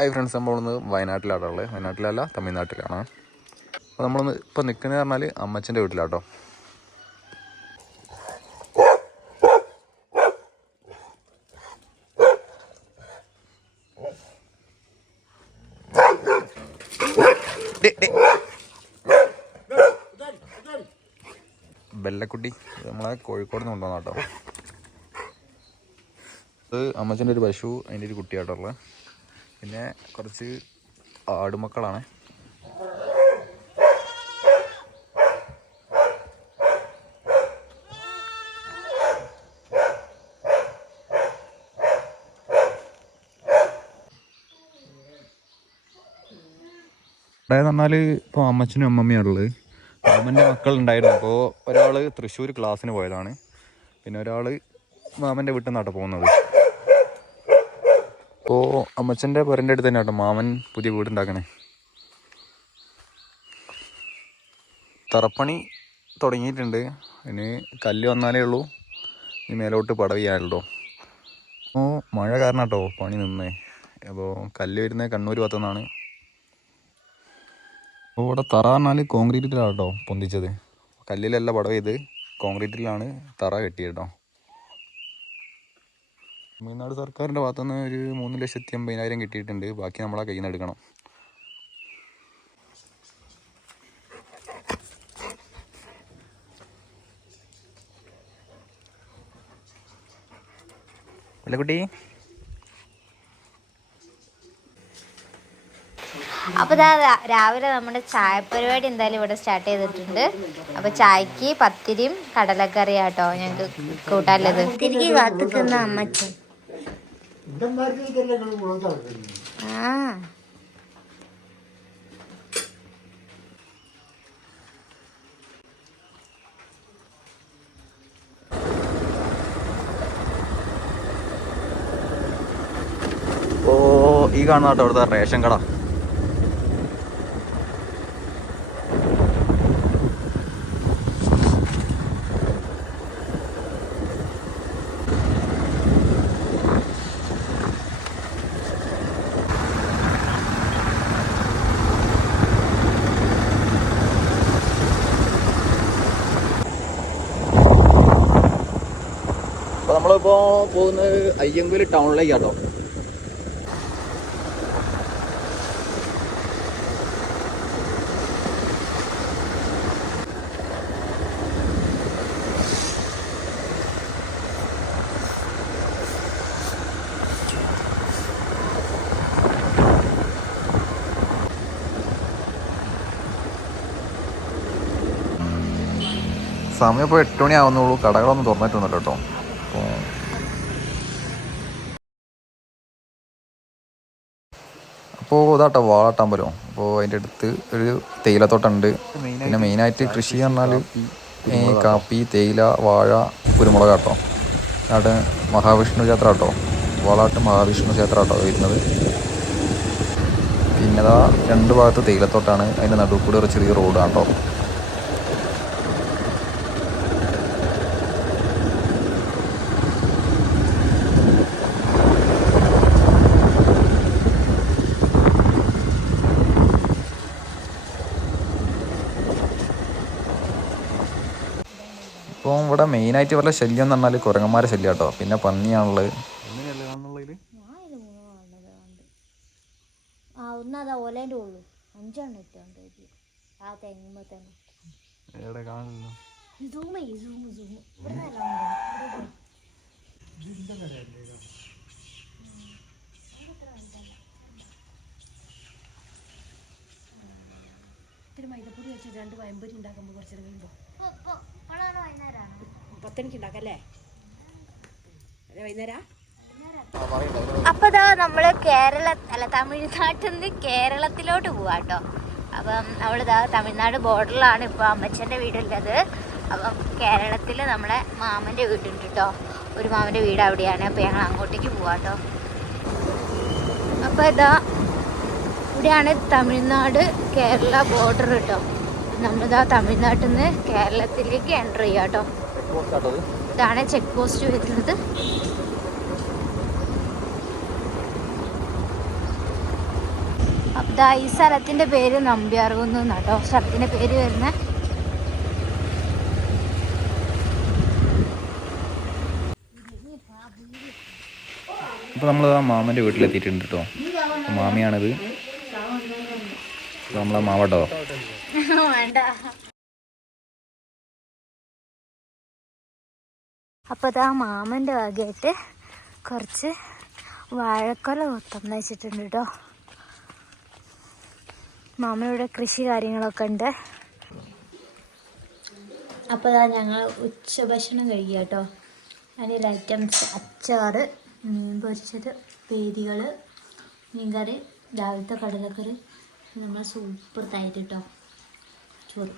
Hi friends, നമ്മളൊന്ന് വയനാട്ടിലാണുള്ളത്. വയനാട്ടിലല്ല, തമിഴ്നാട്ടിലാണ്. അപ്പോൾ നമ്മളൊന്ന് ഇപ്പോൾ നിൽക്കുന്നത് പറഞ്ഞാൽ അമ്മച്ചൻ്റെ വീട്ടിലാട്ടോ. ബെല്ലക്കുട്ടി നമ്മളെ കോഴിക്കോട് നിന്ന് കൊണ്ടുവന്ന കേട്ടോ. അത് അമ്മച്ചൻ്റെ ഒരു പശു, അതിൻ്റെ ഒരു കുട്ടിയായിട്ടുള്ളത്. പിന്നെ കുറച്ച് ആടുമക്കളാണ്. ഇവിടെ പറഞ്ഞാൽ ഇപ്പോൾ അമ്മച്ചനും അമ്മമ്മയാണുള്ളത്. മാമൻ്റെ മക്കളുണ്ടായിരുന്നു. അപ്പോൾ ഒരാൾ തൃശ്ശൂർ ക്ലാസ്സിന് പോയതാണ്. പിന്നെ ഒരാൾ മാമൻ്റെ വീട്ടിൽ നിന്നാട്ടോ പോകുന്നത്. അപ്പോൾ അമ്മച്ചൻ്റെ പുരൻ്റെ അടുത്ത് തന്നെ കേട്ടോ മാമൻ പുതിയ വീടുണ്ടാക്കണേ. തറപ്പണി തുടങ്ങിയിട്ടുണ്ട്. ഇനി കല്ല് വന്നാലേ ഉള്ളൂ ഇനി മേലോട്ട് പടവ് ചെയ്യാനുള്ളൂ. അപ്പോൾ മഴ കാരണം കേട്ടോ പണി നിന്നേ. അപ്പോൾ കല്ല് വരുന്നത് കണ്ണൂർ ഭാഗത്തുനിന്നാണ്. അപ്പോൾ ഇവിടെ തറ പറഞ്ഞാൽ കോൺക്രീറ്റിലാണ് കേട്ടോ പൊന്തിച്ചത്. കല്ലിലല്ല പടവ് ചെയ്ത് കോൺക്രീറ്റിലാണ് തറ കെട്ടിയത് കേട്ടോ. തമിഴ്നാട് സർക്കാരിൻ്റെ ഭാഗത്തുനിന്ന് ഒരു 3,50,000 കിട്ടിയിട്ടുണ്ട്. ബാക്കി നമ്മളെ കയ്യിൽ നിന്ന് എടുക്കണം. അല്ല കുട്ടി. അപ്പോൾ രാവിലെ നമ്മുടെ ചായ പരിപാടി എന്തായാലും ഇവിടെ സ്റ്റാർട്ട് ചെയ്തിട്ടുണ്ട്. അപ്പോൾ ചായക്ക് പത്തിരിയും കടലക്കറിയാട്ടോ ഞങ്ങൾക്ക് കൂട്ടാനുള്ളത്. തിരികെ കാത്തുക്കുന്ന അമ്മച്ചൻ. അപ്പോൾ ഈ കാണുന്ന കേട്ടോ അവിടുത്തെ റേഷൻ കട. നമ്മളിപ്പോൾ പോകുന്നത് അയ്യങ്കുൽ ടൗണിലേക്കാട്ടോ. സമയം ഇപ്പോൾ 8 മണി ആവുന്നുള്ളൂ. കടകളൊന്നും തുറന്നിട്ടൊന്നുമില്ല കേട്ടോ. അപ്പോൾ ഇതാട്ടോ വാളാട്ടമ്പലം. അപ്പോൾ അതിൻ്റെ അടുത്ത് ഒരു തേയിലത്തോട്ടമുണ്ട്. പിന്നെ മെയിനായിട്ട് കൃഷി പറഞ്ഞാൽ കാപ്പി, തേയില, വാഴ, കുരുമുളക് കേട്ടോ. അവിടെ മഹാവിഷ്ണു ക്ഷേത്രം കേട്ടോ. വാളാട്ട് മഹാവിഷ്ണു ക്ഷേത്രം കേട്ടോ വരുന്നത്. പിന്നെ അതാ 2 ഭാഗത്ത് തേയിലത്തോട്ടാണ്. അതിൻ്റെ നടുവ് കൂടി ഒരു ചെറിയ റോഡ് കേട്ടോ. ഇപ്പോൾ ഇവിടെ മെയിനായിട്ട് വല്ല ശല്യം എന്ന് പറഞ്ഞാൽ കുരങ്ങന്മാരെ ശല്യം കേട്ടോ. പിന്നെ പന്നിയാണുള്ളത്. മൈദപ്പൊടി വെച്ച് 2 പഴംപൊരി ഉണ്ടാക്കുമ്പോൾ കുറച്ച് കഴിയുമ്പോൾ 10 ഉണ്ടാക്കല്ലേ വൈകുന്നേരം. അപ്പൊ നമ്മള് തമിഴ്നാട്ടിൽ നിന്ന് കേരളത്തിലോട്ട് പോവാട്ടോ. അപ്പം അവളിതാ തമിഴ്നാട് ബോർഡറിലാണ് ഇപ്പൊ അമ്മച്ചന്റെ വീടുള്ളത്. അപ്പം കേരളത്തില് നമ്മളെ മാമന്റെ വീടുണ്ട് കേട്ടോ. ഒരു മാമന്റെ വീട് അവിടെയാണ്. അപ്പൊ ഞങ്ങൾ അങ്ങോട്ടേക്ക് പോവാട്ടോ. അപ്പൊ ഇവിടെയാണ് തമിഴ്നാട് കേരള ബോർഡർ കേട്ടോ. നമ്മളിതാ തമിഴ്നാട്ടിൽ നിന്ന് കേരളത്തിലേക്ക് എൻ്റർ ചെയ്യാം കേട്ടോ. ഇതാണ് ചെക്ക് പോസ്റ്റ് വരുന്നത്. ഇതാ ഈ സ്ഥലത്തിൻ്റെ പേര് നമ്പ്യാർകുന്ന് എന്നാട്ടോ സ്ഥലത്തിൻ്റെ പേര് വരുന്നത്. അപ്പോൾ നമ്മൾ ആ മാമൻ്റെ വീട്ടിലെത്തിയിട്ടുണ്ട് കേട്ടോ. മാമിയാണിത്, നമ്മളെ മാവട്ടോ. വേണ്ട. അപ്പോൾ ഇതാ മാമൻ്റെ വകയായിട്ട് കുറച്ച് വാഴക്കൊല കൊത്തന്ന് വെച്ചിട്ടുണ്ട് കേട്ടോ. മാമയുടെ കൃഷി കാര്യങ്ങളൊക്കെ ഉണ്ട്. അപ്പോൾ ഇതാ ഞങ്ങൾ ഉച്ചഭക്ഷണം കഴിക്കുക കേട്ടോ. അതിൻ്റെ ഐറ്റംസ് അച്ചാറ്, മീൻ പൊരിച്ചത്, പേരികൾ, മീൻകറി, രാവിലത്തെ കടലക്കറി, നമ്മൾ സൂപ്പർ തൈര് കേട്ടോ, ചോറ്.